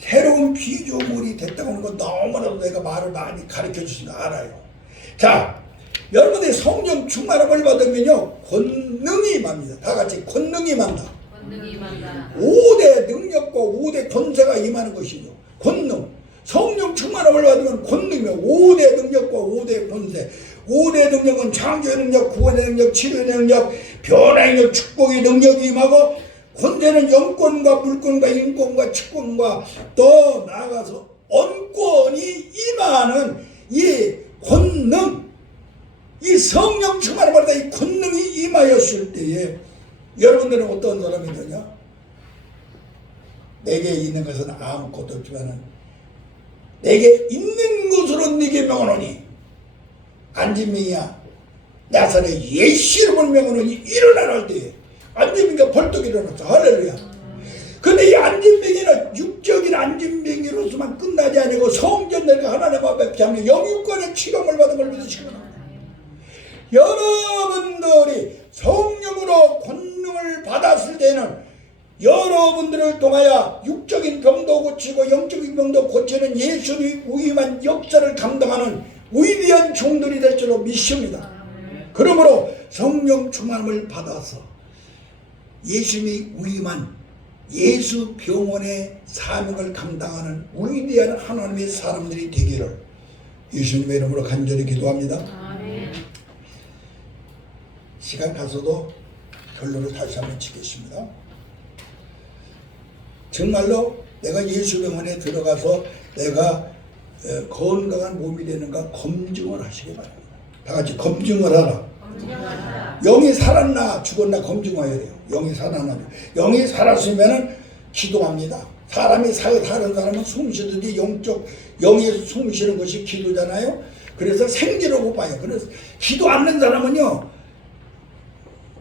새로운 피조물이 됐다고 하는 건 너무나도 내가 말을 많이 가르쳐 주신 거 알아요. 자, 여러분들이 성령 충만함을 받으면요 권능이 임합니다. 다 같이 권능이 임한다. 5대 능력과 5대 권세가 임하는 것이죠. 권능. 성령 충만함을 받으면 권능이며 5대 능력과 5대 권세. 5대 능력은 창조의 능력, 구원의 능력, 치료의 능력, 변화의 능력, 축복의 능력이 임하고, 권세는 영권과 물권과 인권과 chức 권과 또 나아가서 언권이 임하는 이 권능, 이 성령 충만을 받아 이 권능이 임하였을 때에 여러분들은 어떤 사람이 되냐? 내게 있는 것은 아무것도 없지만은 내게 있는 것으로 네게 명하노니, 안진병이야 나사렛 예수 이름으로 명하노니 일어나라 할 때에 안진병이가 벌떡 일어났어. 할렐루야. 근데 이 안진병이는 육적인 안진병이로서만 끝나지 아니고 성전들과 하나님 앞에 비하면 영육간의 치료를 받은 걸 믿으시기 바랍니다. 여러분들이 성령으로 권능을 받았을 때는 여러분들을 통하여 육적인 병도 고치고 영적인 병도 고치는 예수의 위임한 역사를 감당하는 위대한 종들이 될 줄로 믿습니다. 그러므로 성령 충만함을 받아서 예수님이 위임한 예수 병원의 사명을 감당하는 위대한 하나님의 사람들이 되기를 예수님의 이름으로 간절히 기도합니다. 시간 가서도 결론을 다시 한번 짓겠습니다. 정말로 내가 예수병원에 들어가서 내가 건강한 몸이 되는가 검증을 하시기 바랍니다. 다 같이 검증을 하라. 영이 살았나 죽었나 검증해야 돼요. 영이 살았나. 영이 살았으면 기도합니다. 사람이 다른 사람은 숨쉬듯이 영이 숨쉬는 것이 기도잖아요. 그래서 생기라고 봐요. 그래서 기도 않는 사람은요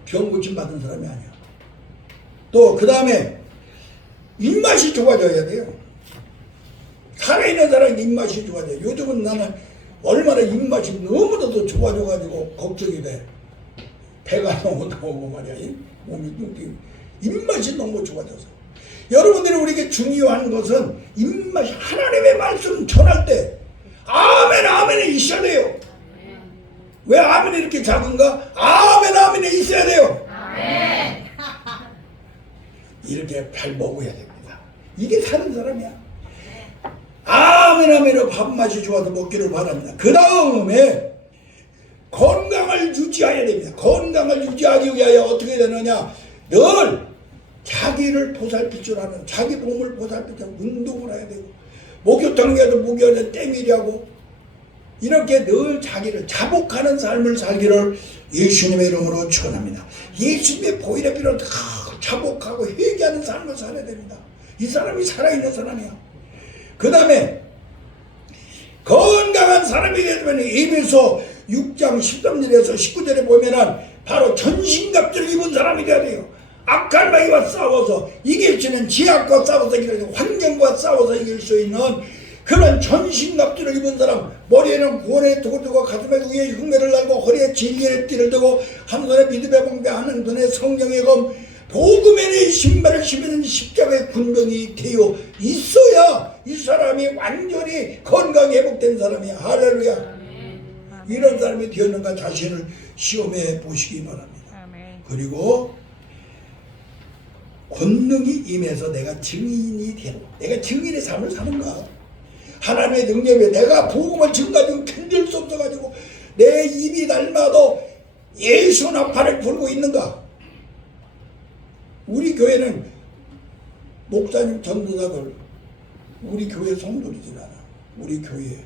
병 고침 받은 사람이 아니야. 또 그 다음에 입맛이 좋아져야 돼요. 살아있는 사람은 입맛이 좋아져요. 요즘은 나는 얼마나 입맛이 너무나도 좋아져가지고 걱정이 돼. 배가 너무 나오고 말이야. 몸이 입맛이 너무 좋아져서. 여러분들이 우리에게 중요한 것은 입맛이, 하나님의 말씀 전할 때 아멘 아멘이 있어야 돼요. 왜 아멘이 이렇게 작은가? 아멘 아멘이 있어야 돼요. 아멘. 이렇게 잘 먹어야 됩니다. 이게 사는 사람이야. 아멘 아멘으로 밥맛이 좋아서 먹기를 바랍니다. 그 다음에 건강을 유지해야 됩니다. 건강을 유지하기 위하여 어떻게 되느냐? 늘 자기를 보살필 줄 아는, 자기 몸을 보살필 줄 운동을 해야 되고, 목욕탕에 가도 목욕에 때밀이하고 이렇게 늘 자기를 자복하는 삶을 살기를 예수님의 이름으로 축원합니다. 예수님의 보혈의 피로 자복하고 회개하는 삶을 살아야 됩니다. 이 사람이 살아있는 사람이야. 그 다음에 건강한 사람이 되면 에베소 6장 13절에서 19절에 보면은 바로 전신갑주를 입은 사람이 돼야 돼요. 악한 마귀와 싸워서 이길 수 있는, 지약과 싸워서 이길 수 있는, 환경과 싸워서 이길 수 있는 그런 전신갑주를 입은 사람, 머리에는 구원의 덕을 두고 가슴에 위에 흉내를 날고 허리에 진리의 띠를 두고 한 손에 믿음의 방패, 한 손에 성령의 검, 복음의 신발을 신는 십자가의 군병이 되어 있어야 이 사람이 완전히 건강 회복된 사람이야. 할렐루야. 이런 사람이 되었는가 자신을 시험해 보시기 바랍니다. 그리고 권능이 임해서 내가 증인이 되는, 내가 증인의 삶을 사는가? 하나님의 능력에 내가 복음을 지금까지 견딜 수 없어가지고 내 입이 닮아도 예수 나팔을 불고 있는가? 우리 교회는 목사님 전도자들 우리 교회 성도이지 않아. 우리 교회.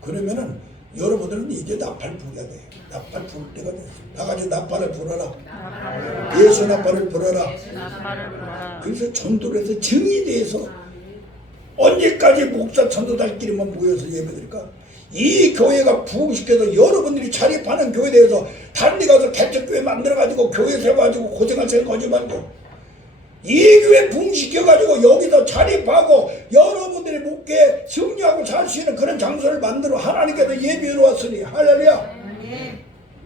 그러면은 여러분들은 이제 나팔 불어야 돼. 나팔 부를 때가 됐어. 다 같이 나팔을 불어라. 예수 나팔을 불어라. 그래서 전도를 해서 증인이 돼서 언제까지 목사 전도자들끼리만 모여서 예배드릴까? 이 교회가 부흥시켜서 여러분들이 자립하는 교회에 대해서 다른 데 가서 개척교회 만들어가지고 교회 세워가지고 고생할 생각하지 말고 이 교회 부흥시켜가지고 여기서 자립하고 여러분들이 목회 승리하고 살 수 있는 그런 장소를 만들어 하나님께서 예비해 놓았으니 할렐루야.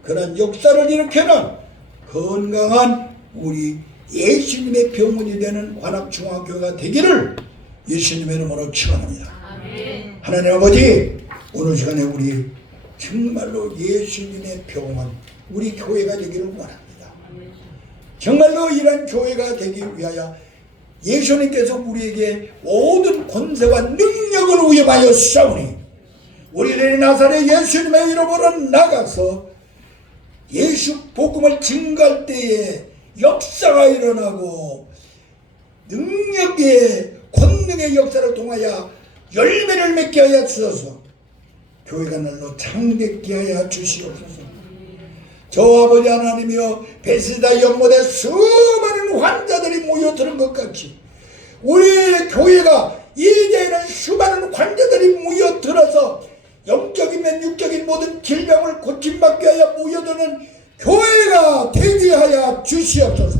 그런 역사를 일으키는 건강한 우리 예수님의 병원이 되는 관악중앙교회가 되기를 예수님의 이름으로 축원합니다. 하나님 아버지, 오늘 시간에 우리 정말로 예수님의 병원, 우리 교회가 되기를 원합니다. 정말로 이런 교회가 되기 위하여 예수님께서 우리에게 모든 권세와 능력을 위임하여 싸우니 우리들이 나사렛 예수님의 이름으로 나가서 예수 복음을 증거할 때에 역사가 일어나고 능력의 권능의 역사를 통하여 열매를 맺게 하여 주소서. 교회가 날로 창대케 하여 주시옵소서. 저 아버지 하나님이여, 베스다 연못에 수많은 환자들이 모여드는 것 같이 우리 교회가 이제는 수많은 환자들이 모여들어서 영적이면 육적인 모든 질병을 고침받게 하여 모여드는 교회가 되게 하여 주시옵소서.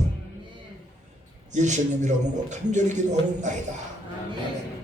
예수님 이름으로 간절히 기도하옵나이다. 아멘.